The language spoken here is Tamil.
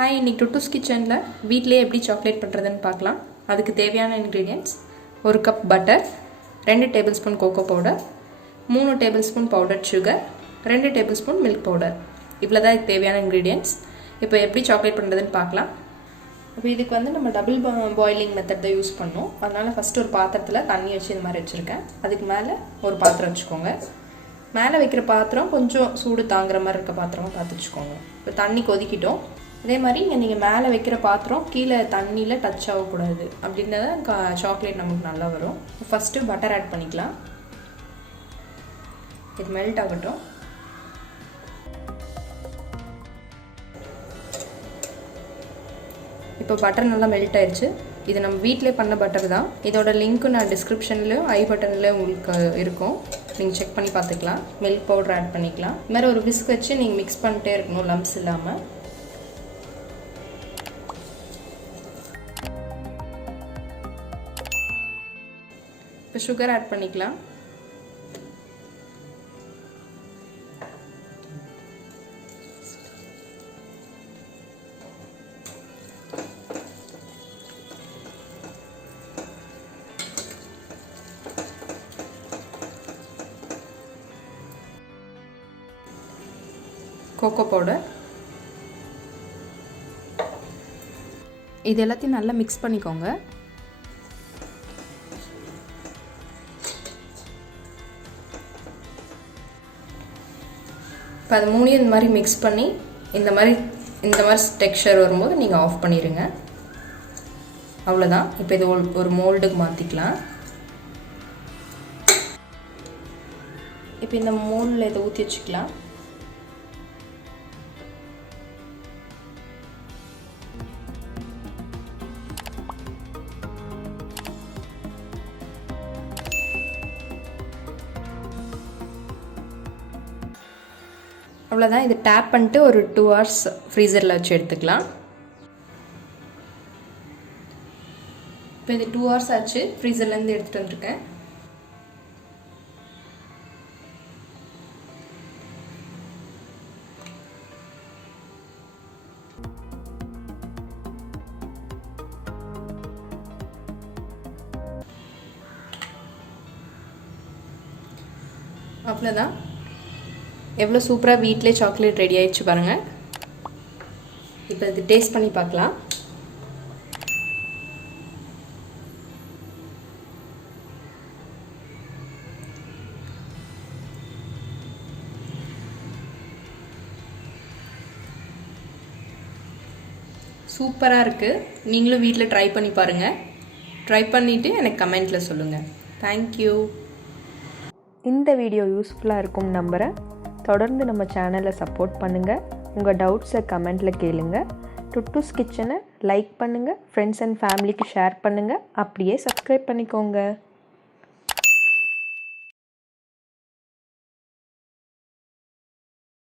ஹாய், இன்னைக்கு டுட்டூஸ் கிச்சனில் வீட்டிலேயே எப்படி சாக்லேட் பண்ணுறதுன்னு பார்க்கலாம். அதுக்கு தேவையான ingredients: 1 cup butter, 2 table spoon cocoa powder, 3 table spoon powder sugar, 2 table spoon milk powder. இவ்வளோ தான் இதுக்கு தேவையான இன்க்ரீடியன்ட்ஸ். இப்போ எப்படி சாக்லேட் பண்ணுறதுன்னு பார்க்கலாம். இப்போ இதுக்கு நம்ம டபுள் பாயிலிங் மெத்தட் தான் யூஸ் பண்ணோம். அதனால் ஃபஸ்ட்டு ஒரு பாத்திரத்தில் தண்ணி வச்சு இந்த மாதிரி வச்சுருக்கேன். அதுக்கு மேலே ஒரு பாத்திரம் வச்சுக்கோங்க. மேலே வைக்கிற பாத்திரம் கொஞ்சம் சூடு தாங்குற மாதிரி இருக்க பாத்திரமாக பார்த்து வச்சுக்கோங்க. இப்போ தண்ணி கொதிக்கிட்டோம். அதே மாதிரி நீங்கள் மேலே வைக்கிற பாத்திரம் கீழே தண்ணியில் டச் ஆகக்கூடாது. அப்படின்னா தான் சாக்லேட் நமக்கு நல்லா வரும். ஃபஸ்ட்டு பட்டர் ஆட் பண்ணிக்கலாம். இது மெல்ட் ஆகட்டும். இப்போ பட்டர் நல்லா மெல்ட் ஆயிடுச்சு. இது நம்ம வீட்டிலே பண்ண பட்டர் தான். இதோட லிங்க்கு நான் டிஸ்கிரிப்ஷன்லேயும் ஐ பட்டன்லேயும் உங்களுக்கு இருக்கும். நீங்கள் செக் பண்ணி பார்த்துக்கலாம். மில்க் பவுடர் ஆட் பண்ணிக்கலாம். இது மாதிரி ஒரு விஸ்க் வச்சு நீங்கள் மிக்ஸ் பண்ணிட்டே இருக்கணும், லம்ப்ஸ் இல்லாமல். இப்போ சுகர் ஆட் பண்ணிக்கலாம். Cocoa powder. இது எல்லாத்தையும் நல்லா மிக்ஸ் பண்ணிக்கோங்க. இப்போ அது மூணையும் இந்த மாதிரி மிக்ஸ் பண்ணி இந்த மாதிரி டெக்ஸ்சர் வரும்போது நீங்கள் ஆஃப் பண்ணிடுங்க. அவ்வளோதான். இப்போ இது ஒரு மோல்டுக்கு மாற்றிக்கலாம். இப்போ இந்த மோல்டில் இதை ஊற்றி வச்சுக்கலாம். அவ்வளோதான். இது டேப் பண்ணிட்டு ஒரு 2 hours ஃப்ரீசரில் வச்சு எடுத்துக்கலாம். இப்போ இது 2 hours ஆச்சு. ஃப்ரீசர்லேருந்து எடுத்துகிட்டு வந்துருக்கேன். அவ்வளோதான். எவ்வளோ சூப்பராக வீட்டிலே சாக்லேட் ரெடி ஆகிடுச்சு பாருங்கள். இப்போ இது டேஸ்ட் பண்ணி பார்க்கலாம். சூப்பராக இருக்குது. நீங்களும் வீட்டில் ட்ரை பண்ணி பாருங்கள். ட்ரை பண்ணிவிட்டு எனக்கு கமெண்ட்டில் சொல்லுங்கள். தேங்க்யூ. இந்த வீடியோ யூஸ்ஃபுல்லாக இருக்கும் நம்புகிறேன். தொடர்ந்து நம்ம சேனலை சப்போர்ட் பண்ணுங்கள். உங்கள் டவுட்ஸை கமெண்ட்டில் கேளுங்க. டுட்டூஸ் கிச்சனை லைக் பண்ணுங்கள். ஃப்ரெண்ட்ஸ் அண்ட் ஃபேமிலிக்கு ஷேர் பண்ணுங்கள். அப்படியே சப்ஸ்கிரைப் பண்ணிக்கோங்க.